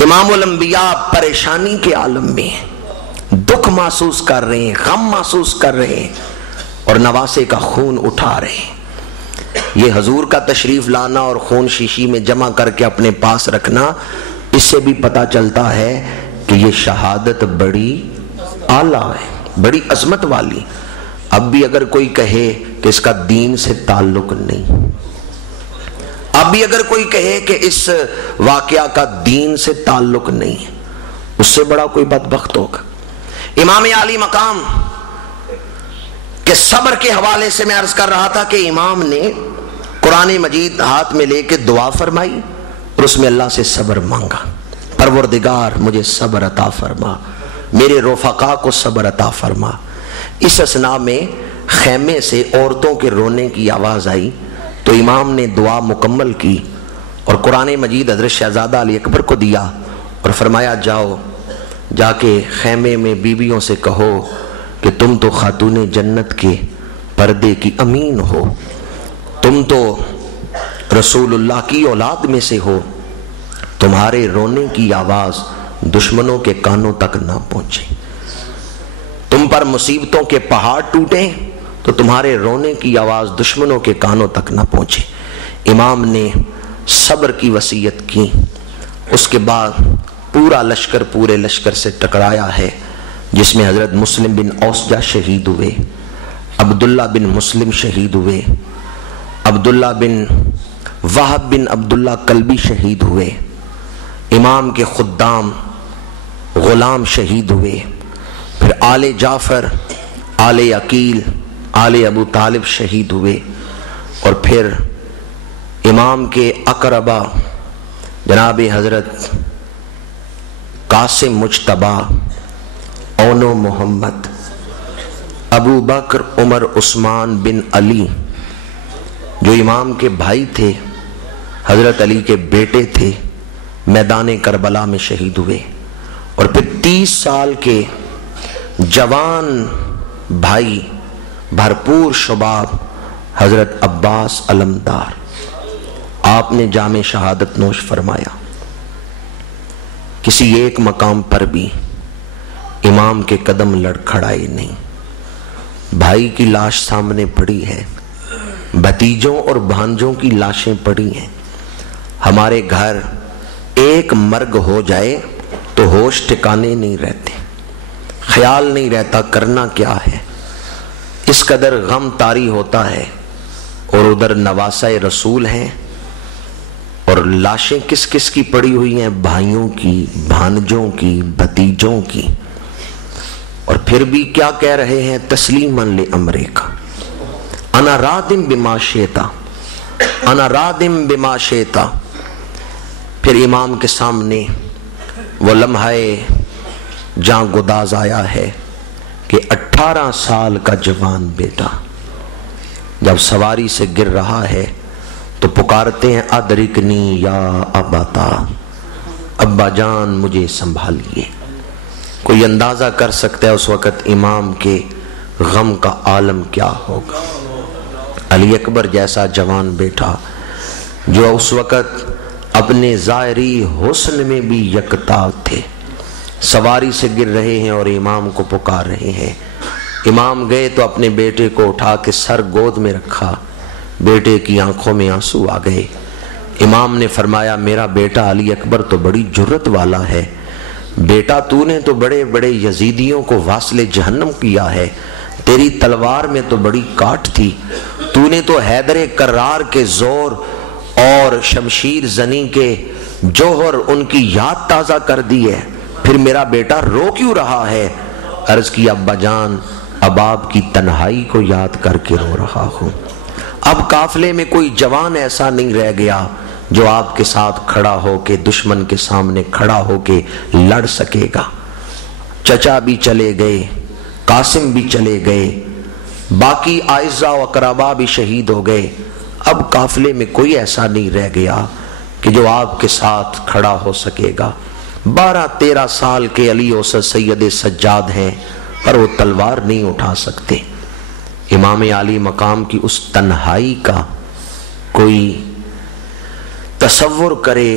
امام الانبیاء پریشانی کے عالم میں دکھ محسوس کر رہے ہیں، غم محسوس کر رہے ہیں اور نواسے کا خون اٹھا رہے ہیں۔ یہ حضور کا تشریف لانا اور خون شیشی میں جمع کر کے اپنے پاس رکھنا، اس سے بھی پتہ چلتا ہے کہ یہ شہادت بڑی اعلیٰ ہے، بڑی عظمت والی۔ اب بھی اگر کوئی کہے کہ اس کا دین سے تعلق نہیں، اب بھی اگر کوئی کہے کہ اس واقعہ کا دین سے تعلق نہیں، اس سے بڑا کوئی بدبخت ہوگا۔ امام عالی مقام کہ صبر کے حوالے سے میں عرض کر رہا تھا کہ امام نے قرآن مجید ہاتھ میں لے کے دعا فرمائی اور اس میں اللہ سے صبر مانگا، پروردگار مجھے صبر عطا فرما، میرے رفقا کو صبر عطا فرما۔ اس اثناء میں خیمے سے عورتوں کے رونے کی آواز آئی تو امام نے دعا مکمل کی اور قرآن مجید حضرت شہزادہ علی اکبر کو دیا اور فرمایا جاؤ جا کے خیمے میں بیویوں سے کہو کہ تم تو خاتون جنت کے پردے کی امین ہو، تم تو رسول اللہ کی اولاد میں سے ہو، تمہارے رونے کی آواز دشمنوں کے کانوں تک نہ پہنچے، تم پر مصیبتوں کے پہاڑ ٹوٹیں تو تمہارے رونے کی آواز دشمنوں کے کانوں تک نہ پہنچے۔ امام نے صبر کی وصیت کی۔ اس کے بعد پورا لشکر پورے لشکر سے ٹکرایا ہے، جس میں حضرت مسلم بن اوسجہ شہید ہوئے، عبداللہ بن مسلم شہید ہوئے، عبداللہ بن وہب بن عبداللہ کلبی شہید ہوئے، امام کے خدام غلام شہید ہوئے، پھر آل جعفر، آل عقیل، آل ابو طالب شہید ہوئے، اور پھر امام کے اقربا جناب حضرت قاسم مجتبی، اونو محمد، ابو بکر عمر عثمان بن علی جو امام کے بھائی تھے، حضرت علی کے بیٹے تھے، میدان کربلا میں شہید ہوئے، اور پھر 30 سال کے جوان بھائی بھرپور شباب حضرت عباس علمدار، آپ نے جام شہادت نوش فرمایا۔ کسی ایک مقام پر بھی امام کے قدم لڑکھڑائے نہیں۔ بھائی کی لاش سامنے پڑی ہے، بھتیجوں اور بھانجوں کی لاشیں پڑی ہیں۔ ہمارے گھر ایک مرگ ہو جائے تو ہوش ٹھکانے نہیں رہتے، خیال نہیں رہتا کرنا کیا ہے، اس قدر غم طاری ہوتا ہے، اور ادھر نواسۂ رسول ہیں اور لاشیں کس کس کی پڑی ہوئی ہیں، بھائیوں کی، بھانجوں کی، بھتیجوں کی، اور پھر بھی کیا کہہ رہے ہیں، تسلیماً لامرک، انا رادم بما شئت، انا رادم بما شئت۔ پھر امام کے سامنے وہ لمحہ جاں گداز آیا ہے کہ 18 سال کا جوان بیٹا جب سواری سے گر رہا ہے تو پکارتے ہیں ادرکنی یا اباتا، ابا جان مجھے سنبھالیے۔ کوئی اندازہ کر سکتا ہے اس وقت امام کے غم کا عالم کیا ہوگا۔ علی اکبر جیسا جوان بیٹا جو اس وقت اپنے ظاہری حسن میں بھی یکتا تھے، سواری سے گر رہے ہیں اور امام کو پکار رہے ہیں۔ امام گئے تو اپنے بیٹے کو اٹھا کے سر گود میں رکھا، بیٹے کی آنکھوں میں آنسو آ گئے۔ امام نے فرمایا میرا بیٹا علی اکبر تو بڑی جرت والا ہے، بیٹا تو نے تو بڑے بڑے یزیدیوں کو واصل جہنم کیا ہے، تیری تلوار میں تو بڑی کاٹ تھی، تو نے تو حیدر کرار کے زور اور شمشیر زنی کے جوہر ان کی یاد تازہ کر دی ہے، پھر میرا بیٹا رو کیوں رہا ہے؟ عرض کی ابا جان اب آپ کی تنہائی کو یاد کر کے رو رہا ہوں، اب قافلے میں کوئی جوان ایسا نہیں رہ گیا جو آپ کے ساتھ کھڑا ہو کے دشمن کے سامنے کھڑا ہو کے لڑ سکے گا۔ چچا بھی چلے گئے، قاسم بھی چلے گئے، باقی اعزاء و اقربا بھی شہید ہو گئے، اب قافلے میں کوئی ایسا نہیں رہ گیا کہ جو آپ کے ساتھ کھڑا ہو سکے گا۔ 12-13 سال کے علی اوسط سید سجاد ہیں پر وہ تلوار نہیں اٹھا سکتے۔ امام عالی مقام کی اس تنہائی کا کوئی تصور کرے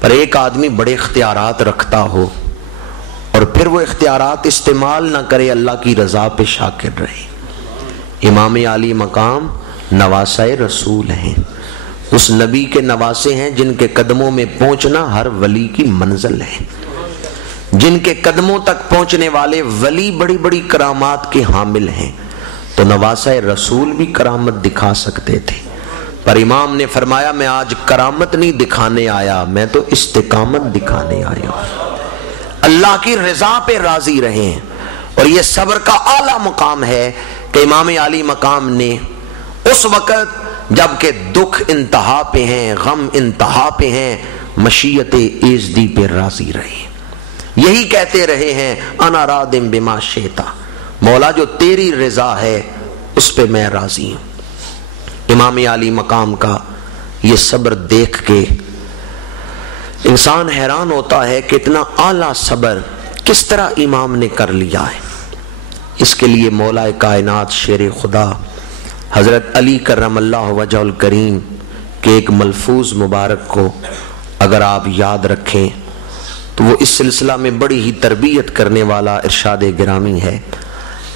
پر ایک آدمی بڑے اختیارات رکھتا ہو اور پھر وہ اختیارات استعمال نہ کرے، اللہ کی رضا پہ شاکر رہے۔ امام عالی مقام نواسہ رسول ہیں، اس نبی کے نواسے ہیں جن کے قدموں میں پہنچنا ہر ولی کی منزل ہے، جن کے قدموں تک پہنچنے والے ولی بڑی بڑی کرامات کے حامل ہیں۔ تو نواسہ رسول بھی کرامت دکھا سکتے تھے، پر امام نے فرمایا میں آج کرامت نہیں دکھانے آیا، میں تو استقامت دکھانے آیا ہوں۔ اللہ کی رضا پہ راضی رہیں، اور یہ صبر کا اعلیٰ مقام ہے کہ امام عالی مقام نے اس وقت جب کہ دکھ انتہا پہ ہیں، غم انتہا پہ ہیں، مشیت ایزدی پہ راضی رہے، یہی کہتے رہے ہیں انا رادم بما شئت، مولا جو تیری رضا ہے اس پہ میں راضی ہوں۔ امام عالی مقام کا یہ صبر دیکھ کے انسان حیران ہوتا ہے کہ اتنا اعلیٰ صبر کس طرح امام نے کر لیا ہے۔ اس کے لیے مولا کائنات شیر خدا حضرت علی کرم اللہ وجہ الکریم کے ایک ملفوظ مبارک کو اگر آپ یاد رکھیں تو وہ اس سلسلہ میں بڑی ہی تربیت کرنے والا ارشاد گرامی ہے۔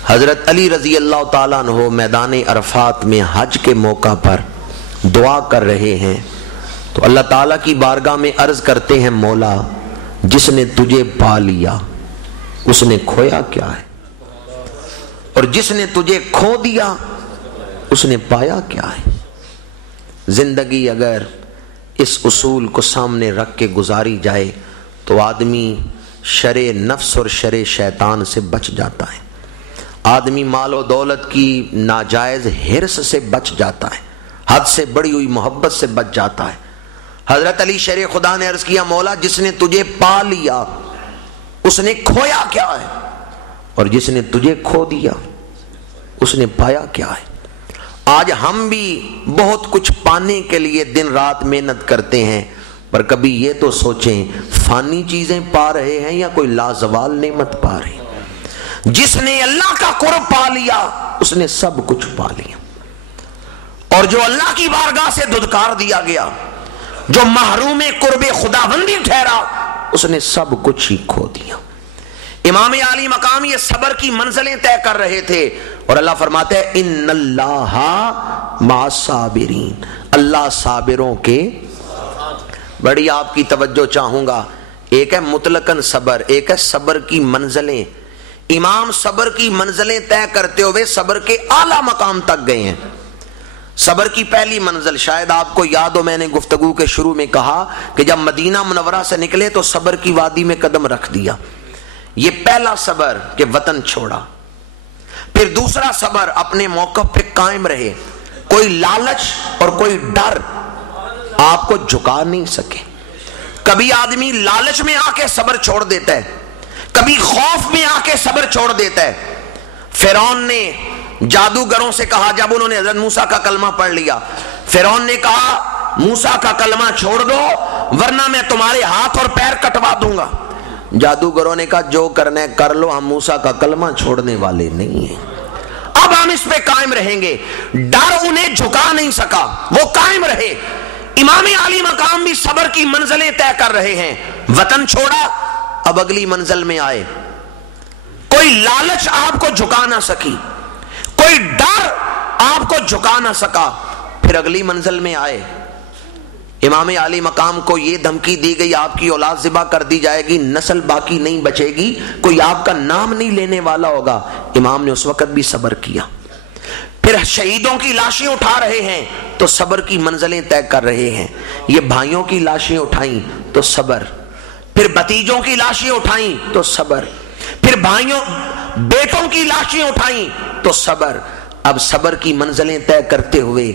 حضرت علی رضی اللہ تعالیٰ عنہ میدان عرفات میں حج کے موقع پر دعا کر رہے ہیں تو اللہ تعالیٰ کی بارگاہ میں عرض کرتے ہیں مولا جس نے تجھے پا لیا اس نے کھویا کیا ہے، اور جس نے تجھے کھو دیا اس نے پایا کیا ہے۔ زندگی اگر اس اصول کو سامنے رکھ کے گزاری جائے تو آدمی شر نفس اور شر شیطان سے بچ جاتا ہے، آدمی مال و دولت کی ناجائز حرص سے بچ جاتا ہے، حد سے بڑی ہوئی محبت سے بچ جاتا ہے۔ حضرت علی شیر خدا نے عرض کیا مولا جس نے تجھے پا لیا اس نے کھویا کیا ہے، اور جس نے تجھے کھو دیا اس نے پایا کیا ہے۔ آج ہم بھی بہت کچھ پانے کے لیے دن رات محنت کرتے ہیں، پر کبھی یہ تو سوچیں فانی چیزیں پا رہے ہیں یا کوئی لازوال نعمت پا رہے ہیں۔ جس نے اللہ کا قرب پا لیا اس نے سب کچھ پا لیا، اور جو اللہ کی بارگاہ سے دھتکار دیا گیا، جو محروم قرب خداوندی ٹھہرا، اس نے سب کچھ ہی کھو دیا۔ امام عالی مقام یہ صبر کی منزلیں طے کر رہے تھے، اور اللہ فرماتے ہیں ان اللہ مع الصابرین، اللہ صابروں کے۔ بڑی آپ کی توجہ چاہوں گا، ایک ہے مطلقاً صبر، ایک ہے صبر کی منزلیں۔ امام صبر کی منزلیں طے کرتے ہوئے صبر کے اعلیٰ مقام تک گئے ہیں۔ صبر کی پہلی منزل شاید آپ کو یاد ہو، میں نے گفتگو کے شروع میں کہا کہ جب مدینہ منورہ سے نکلے تو صبر کی وادی میں قدم رکھ دیا۔ یہ پہلا صبر کہ وطن چھوڑا، پھر دوسرا صبر اپنے موقف پہ قائم رہے، کوئی لالچ اور کوئی ڈر آپ کو جھکا نہیں سکے۔ کبھی آدمی لالچ میں آ کے صبر چھوڑ دیتا ہے، کبھی خوف میں آ کے صبر چھوڑ دیتا ہے۔ فرعون نے جادوگروں سے کہا جب انہوں نے حضرت موسیٰ کا کلمہ پڑھ لیا، فرعون نے کہا موسیٰ کا کلمہ چھوڑ دو ورنہ میں تمہارے ہاتھ اور پیر کٹوا دوں گا۔ جادوگروں نے کہا جو کرنا ہے کر لو، ہم موسیٰ کا کلمہ چھوڑنے والے نہیں ہیں، اب ہم اس پہ قائم رہیں گے۔ ڈر انہیں جھکا نہیں سکا، وہ قائم رہے۔ امام عالی مقام بھی صبر کی منزلیں طے کر رہے ہیں، وطن چھوڑا، اب اگلی منزل میں آئے، کوئی لالچ آپ کو جھکا نہ سکی، کوئی ڈر آپ کو جھکا نہ سکا، پھر اگلی منزل میں آئے۔ امام عالی مقام کو یہ دھمکی دی گئی آپ کی اولاد ذبح کر دی جائے گی، نسل باقی نہیں بچے گی، کوئی آپ کا نام نہیں لینے والا ہوگا۔ امام نے اس وقت بھی صبر کیا۔ پھر شہیدوں کی لاشیں اٹھا رہے ہیں تو صبر کی منزلیں طے کر رہے ہیں۔ یہ بھائیوں کی لاشیں اٹھائیں تو صبر، پھر بھتیجوں کی لاشیں اٹھائیں تو صبر، پھر بھائیوں بیٹوں کی لاشیں اٹھائیں تو صبر۔ اب صبر کی منزلیں طے کرتے ہوئے